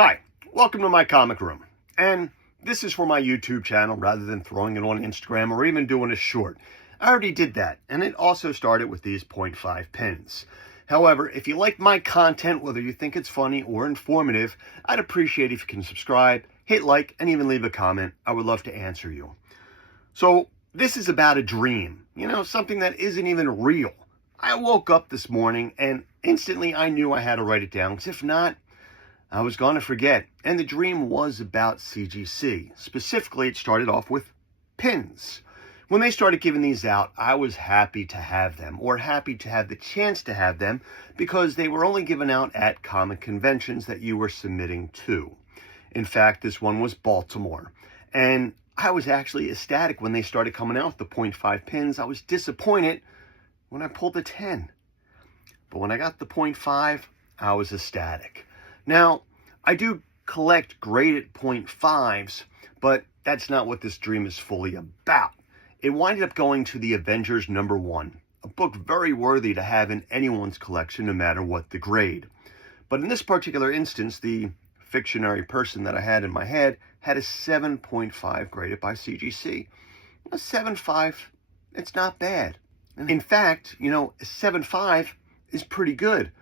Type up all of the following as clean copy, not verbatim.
Hi, welcome to my comic room. And this is for my YouTube channel rather than throwing it on Instagram or even doing a short. I already did that, and it also started with these 0.5 pins. However, if you like my content, whether you think it's funny or informative, I'd appreciate if you can subscribe, hit like, and even leave a comment. I would love to answer you. So this is about a dream, something that isn't even real. I woke up this morning and instantly I knew I had to write it down, because if not, I was going to forget. And the dream was about CGC. Specifically, it started off with pins. When they started giving these out, I was happy to have them, or happy to have the chance to have them, because they were only given out at comic conventions that you were submitting to. In fact, this one was Baltimore. And I was actually ecstatic when they started coming out with the 0.5 pins. I was disappointed when I pulled the 10. But when I got the 0.5, I was ecstatic. Now, I do collect graded 0.5s, but that's not what this dream is fully about. It winded up going to the Avengers #1, a book very worthy to have in anyone's collection, no matter what the grade. But in this particular instance, the fictionary person that I had in my head had a 7.5 graded by CGC. A 7.5, it's not bad. In fact, a 7.5 is pretty good,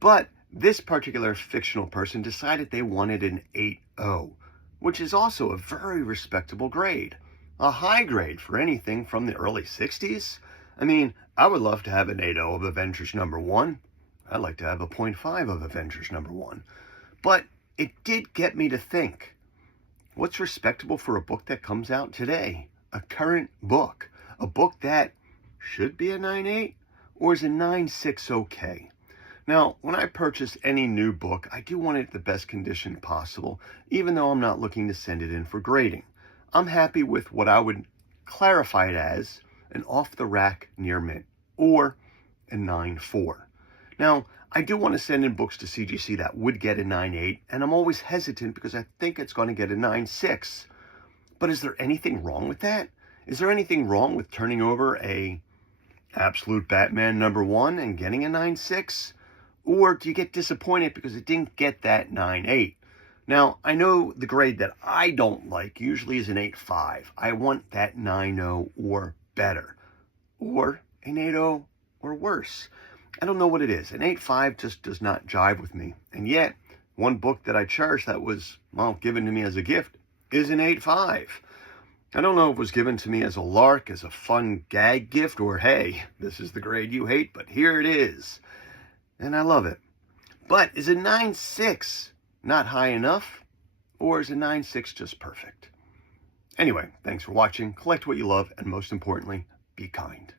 but this particular fictional person decided they wanted an 8.0, which is also a very respectable grade. A high grade for anything from the early 60s. I mean, I would love to have an 8.0 of Avengers #1. I'd like to have a 0.5 of Avengers #1. But it did get me to think, what's respectable for a book that comes out today? A current book. A book that should be a 9.8, or is a 9.6 okay? Now, when I purchase any new book, I do want it in the best condition possible, even though I'm not looking to send it in for grading. I'm happy with what I would clarify it as an off-the-rack near mint, or a 9.4. Now, I do want to send in books to CGC that would get a 9.8, and I'm always hesitant because I think it's going to get a 9.6. But is there anything wrong with that? Is there anything wrong with turning over a Absolute Batman #1 and getting a 9.6? Or do you get disappointed because it didn't get that 9.8? Now, I know the grade that I don't like usually is an 8.5. I want that 9.0 or better. Or an 8.0 or worse. I don't know what it is. An 8.5 just does not jive with me. And yet, one book that I cherish that was, given to me as a gift is an 8.5. I don't know if it was given to me as a lark, as a fun gag gift, or hey, this is the grade you hate, but here it is. And I love it. But is a 9.6 not high enough? Or is a 9.6 just perfect? Anyway, thanks for watching. Collect what you love, and most importantly, be kind.